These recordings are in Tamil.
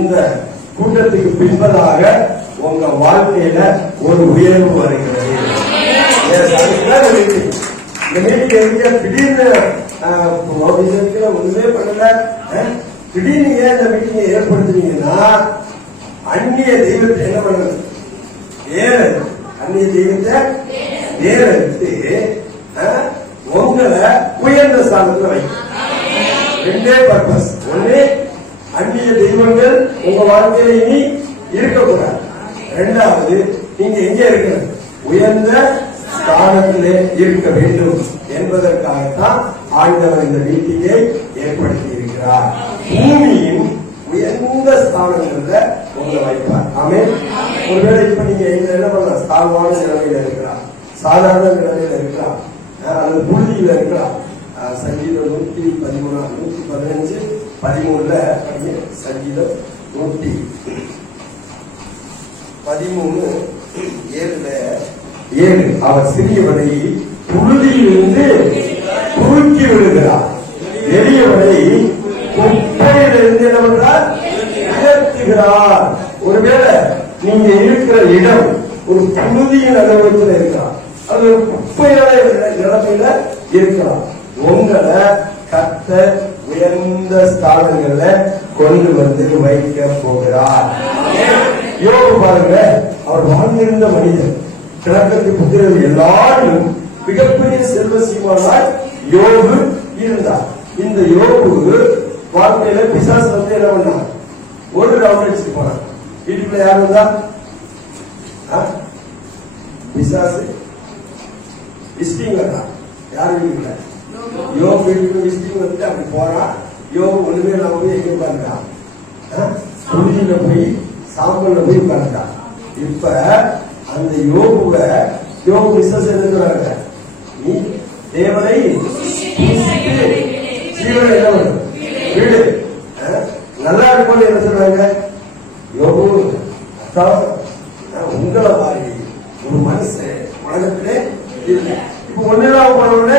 இந்த கூட்டத்துக்கு பின்பதாக உங்க வாழ்க்கையில ஒரு உயர்வு வருகிறது. இந்த மீட்டிங் எங்க திடீர்னு ஒண்ணுமே பண்ணல, திடீர்னு ஏன் இந்த மீட்டிங்கை ஏற்படுத்துனீங்கன்னா அந்நிய தெய்வத்தை என்ன பண்ணுறது, அந்நிய தெய்வத்தை எடுத்து உங்களை உயர்ந்த ஸ்தானத்துல வைக்க. ரெண்டே பர்பஸ். ஒண்ணு, அந்நிய தெய்வங்கள் உங்க வாழ்க்கையில இனி இருக்கக்கூடாது. இரண்டாவது, நீங்க எங்க இருக்கிறது, உயர்ந்த ஸ்தானத்திலே இருக்க வேண்டும் என்பதற்காகத்தான் ஆண்டவர் இந்த மீட்டிங்கை ஏற்படுத்தி இருக்கிறார். பூமியின் உயர்ந்த ஸ்தானங்கள்ல உங்களை வைப்பார். ஆமென். ஒருவேளை இப்ப நீங்க என்ன பண்ணலாம், தாழ்வான நிலைமையில இருக்கலாம், சாதாரண நிலைமையில இருக்கலாம், அல்லது புழுதியில இருக்கலாம். சங்கீதம் 113 115 13 சங்கீதம் 113:7 அவர் சிறியவனை புழுதியிலிருந்து தூக்கி விடுகிறார், எளியவனை குப்பையிலிருந்து என்ன பண்றார், உயர்த்துகிறார். ஒருவேளை நீங்க இருக்கிற இடம் ஒரு புழுதியின் அனுபவத்தில் இருக்கலாம், அது ஒரு குப்பையான நிலைமையில இருக்கலாம். உங்களை கர்த்தர் உயர்ந்த ஸ்தானங்கள்ல கொண்டு வந்து வைக்க போகிறார். யோபு பாருங்க, அவர் வாழ்ந்திருந்த மனிதன், கிழக்கு புத்திரர்கள் எல்லாரும் மிகப்பெரிய செல்வ சீமானாய் யோபு இருந்தார். இந்த யோபு வாழ்க்கையில பிசாசு வந்து என்ன பண்ணார், ஒரு ரவுண்ட் அடிச்சுட்டு போனார். வீட்டுக்குள்ள யாரு வந்தா, பிசாசு விசிட்டிங் வந்தா. யாரு வீட்டுக்குள்ள, யோபு வீட்டுக்கு விசிட்டிங் வந்து அப்படி போறான். யோபு ஒண்ணுமே நான் போய் எங்க உட்கார்ந்தான், குடியில போய் சாம்பல்ல போய் உட்கார்ந்தான். இப்ப அந்த யோபுவ பிசாசு என்ன சொல்றாங்க, நீ தேவனை ஜீவனை என்ன வீடு நல்லா இருக்கும் என்ன சொல்றாங்க, யோபு உங்களை மாதிரி ஒரு மனுஷன் உலகத்திலே இல்லை. இப்ப ஒன்னெல்லாம் போனோட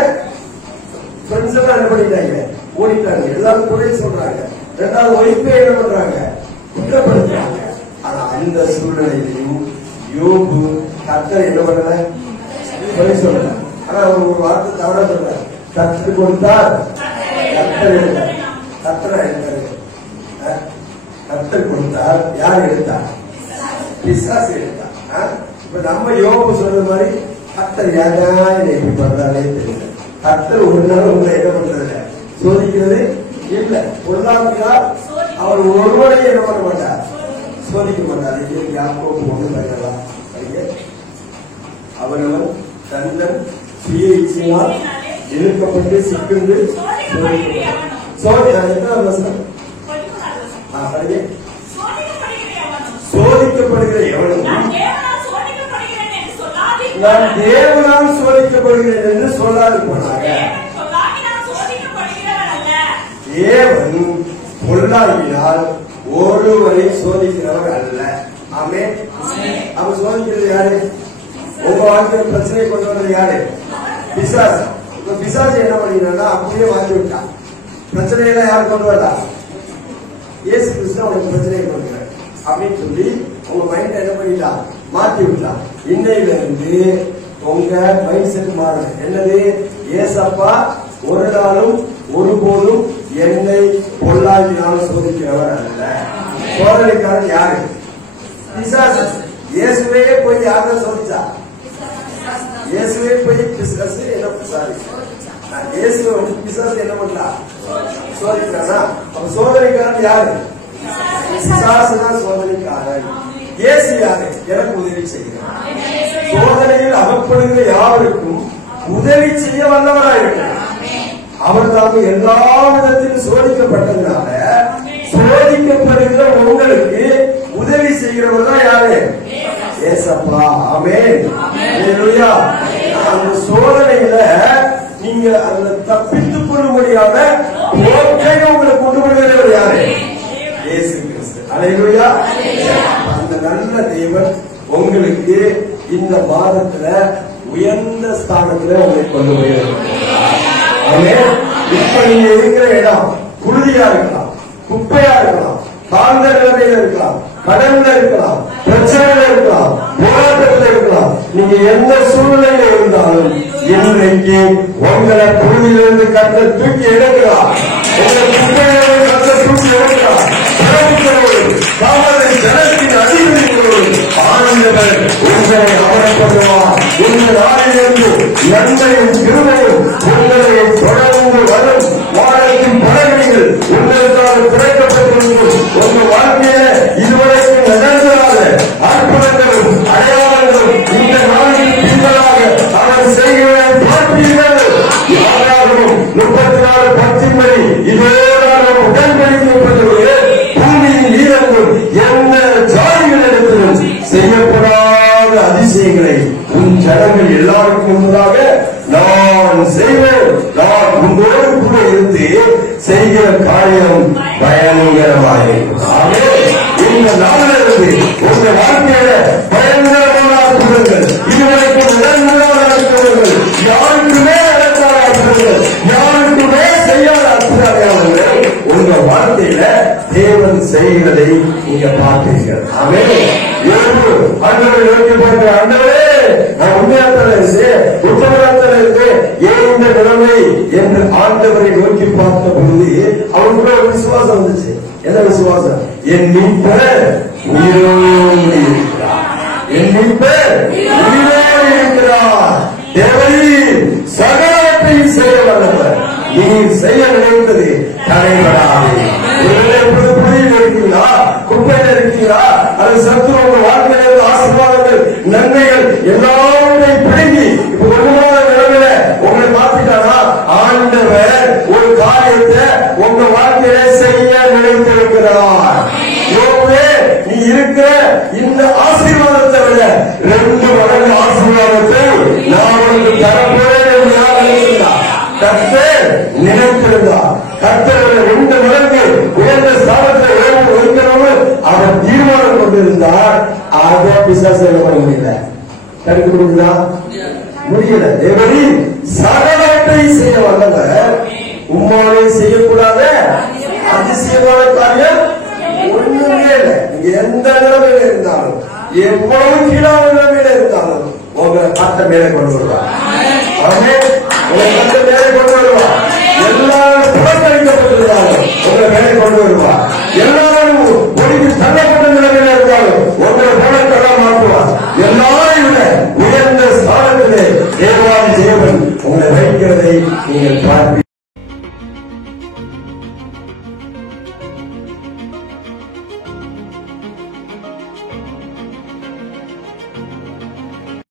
ஃப்ரெண்ட்ஸ் எல்லாம் என்ன பண்ணிட்டாங்க, ஓடிட்டாங்க. எல்லாரும் கூட சொல்றாங்க. ரெண்டாவது ஒய்ஃபே என்ன பண்றாங்க, குற்றப்படுத்துறாங்க. ஆனா அந்த சூழ்நிலையிலையும் யோபு கர்த்தர் என்ன பண்ணல, சொல்லல. ஆனா ஒரு வார்த்தை தவற சொல்ல, கர்த்தர் கொடுத்தார், கர்த்தர் எடுத்தார். கர்த்தர் கொடுத்தார், யார் எடுத்தார், பிசாசு எடுத்தார். இப்ப நம்ம யோபு சொல்ற மாதிரி கர்த்தர் யாரா என்னை இப்படி பண்றாலே தெரியல. கர்த்தர் ஒரு நாள் உங்களை என்ன பண்றது, சோதிக்கிறது இல்ல. பொருளாதார அவர் ஒருவரை என்ன பண்ண மாட்டார், சோதிக்க மாட்டார். யாக்கோபு 1:11 அவனவன் தன்னன் சுய இச்சையால் இழுக்கப்பட்டு சிக்கந்து சோதிக்கப்படுகிற எவனும் நான் தேவனால் சோதிக்கப்படுகிறேன் என்று சொல்லாது போனாங்க. தேவன் பொல்லாவினால் ஒருவரை சோதிக்கிறவர் அல்ல. ஆமென். அவன் சோதிக்கிறது யாரு, உங்க வாழ்க்கையில் பிரச்சனை கொண்டு வந்தது யாரு, பிசாசு. இப்ப பிசாசு என்ன பண்ணினா அப்படியே மாற்றி விட்டான். பிரச்சனையெல்லாம் யாரு கொண்டு வரா, இயேசு கிறிஸ்து அவனுக்கு பிரச்சனையை கொடுக்கிறார் அப்படின்னு சொல்லி உங்க மைண்ட் என்ன பண்ணிட்டா, மாற்றி விட்டா. இன்னையில இருந்து உங்க மைண்ட் செட் மாறணும். என்னது, ஏசப்பா ஒரு நாளும் ஒருபோதும் என்னை பொல்லாவினாலும் சோதிக்கிறவர் அல்ல. சோதனைக்காரன் யாரு, பிசாசு. இயேசுவே போய் யாரும் சோதிச்சா, இயேசுவே போய் பிசாசு என்ன சாரி இயேசு பிசாசு என்ன பண்ணா, சோதிக்கிறானா. அப்ப சோதனைக்காரன் யாரு, பிசாசு தான் சோதனைக்காரன். இயேசு யாரு, எனக்கு உதவி செய்கிறார். சோதனையில் அகப்படுகிற யாருக்கும் உதவி செய்ய வல்லவராயிருக்கிறார். அவர் தாங்க எல்லா விதத்திலும் சோதிக்கப்பட்டதுனால சோதிக்கப்படுகிற உங்களுக்கு உதவி செய்கிறவர் தான் யாரு, ஏசப்பா. ஆமென். அல்லேலூயா. அந்த சோதனையில நீங்க அந்த தப்பித்துக் கொள்ள முடியாத போக்கை உங்களுக்கு கொண்டு வருகிறவர் யாரு, இயேசு கிறிஸ்து. அல்லேலூயா. அந்த நல்ல தேவன் உங்களுக்கு இந்த மாதத்துல உயர்ந்த ஸ்தானத்துல உங்களை கொண்டு வருகிறார். ஆமென். இப்ப நீங்க இருக்கிற இடம் புழுதியா இருக்கலாம், குப்பையா இருக்கலாம், தாழ்ந்த நிலைமையில இருக்கலாம், கடன்ல இருக்கலாம், பிரச்சனையில இருக்கலாம், போராட்டத்தில் இருக்கலாம். நீங்க எந்த சூழ்நிலையில இருந்தாலும் இன்றைக்கு உங்களை புழுதியிலிருந்து கர்த்தர் தூக்கி எடுக்கிறார். உங்களை குப்பையிலிருந்து கர்த்தர் தூக்கி எடுக்கிறார். ஜனத்தின் அதிபதிகளோடு ஆண்டவர் உங்களை அமரப்படுவார். இந்த நாளிலிருந்து நன்மையும் கிருபையும் உங்களை தொடர்ந்து வரும். வானத்தின் பறவைகள் உங்களுக்காக திறக்கப்பட்டிருக்கும். உங்க வாழ்க்கையில இதுவரைக்கும் நடந்ததால அற்புதங்களும் அடையாளங்களும் இந்த நாளின் பின்னலாக அவர் செய்கிறதை பார்ப்பீர்கள். யாராகவும் 34:10 இதோடு உடன்படிக்கப்பட்டவர்களே, பூமியின் ஈரங்களும் எந்த ஜாதிகளிடத்திலும் செய்யப்படாத அதிசயங்களை உன் ஜனங்கள் எல்லாருக்கும் முன்னதாக நான் செய்வேன். நான் உங்களோடு கூட இருந்து செய்கிற காரியம் பயங்கரமாக இந்த நாளிலிருந்து உங்க வாழ்க்கையில பயங்கரமான அற்புதங்கள், இதுவரைக்கும் நடந்ததாக இருக்கிறவர்கள், யாருக்குமே நடக்காத அற்புதங்கள், யாருக்குமே செய்யாத அற்புதங்கள் உங்க வாழ்க்கையில தேவன் செய்கிறதை நீங்க பார்க்கிறீர்கள். ஆண்டவரை நோக்கி பார்க்கிற ஆண்டவரே, நான் உண்மையாத்தல இருக்கு, உத்தமராத்தல இருக்கு, ஏன் இந்த நிலைமை என்று ஆண்டவரை நோக்கி பார்த்த பொழுது அவனுக்குள்ள ஒரு விசுவாசம் வந்துச்சு. என்ன விசுவாசம்? என் மீட்பர் உயிரோடு இருக்கிறார். என் மீட்பர் உயிரோடு இருக்கிறார். தேவரீர் சகலத்தையும் செய்ய வல்லவர். நீ செய்ய நினைத்தது தடைபடாது. புதியில் இருக்கீங்களா, குப்பையில இருக்கீங்களா, அது சத்து உங்க வாழ்க்கையில ஆசீர்வாதங்கள் நன்மைகள் எல்லாவற்றையும் பிடுங்கி இப்ப ஒன்றுமான நிலைமையில உங்களை மாத்திட்டானா ஆண்டவர் ஒரு காரியத்தை உங்க வாழ்க்கையில செய்ய நினைத்திருக்கிறார். நீ இருக்கிற இந்த ஆசீர்வாதத்தை விட 2 மடங்கு ஆசீர்வாதத்தை நான் உனக்கு தரப்போறேன் கர்த்தர் நினைத்திருந்தார். கர்த்தர் 2 மடங்கு உயர்ந்த ஸ்தானத்தில் வைக்கணும்னு அவர் தீர்மானம் கொண்டிருந்தார். அதை பிசாசு பண்ண முடியல, தடுக்க முடியுதா? முடியல. தேவரி சகலத்தை செய்ய வல்லவர். உம்மாலே செய்யக்கூடாத அதிசயமான காரியம் ஒண்ணுமே இல்லை. நீங்க எந்த நிலைமையில இருந்தாலும், எவ்வளவு கீழான நிலைமையில இருந்தாலும் உங்களை கட்ட மேலே கொண்டு வருவார். உங்களை கட்ட மேலே கொண்டு வருவார். எல்லாரும் புறக்கணிக்கப்பட்டிருந்தாலும் உங்களை மேலே கொண்டு வருவார். எல்லாரும் ஒடுக்கி தள்ளப்பட்ட நிலைமையில இருந்தாலும் உங்களை போலக்கெல்லாம் மாற்றுவார். எல்லாரையும் உயர்ந்த ஸ்தானத்திலே தேவாதி தேவன் உங்களை வைக்கிறதை நீங்கள் பார்ப்பீர்கள்.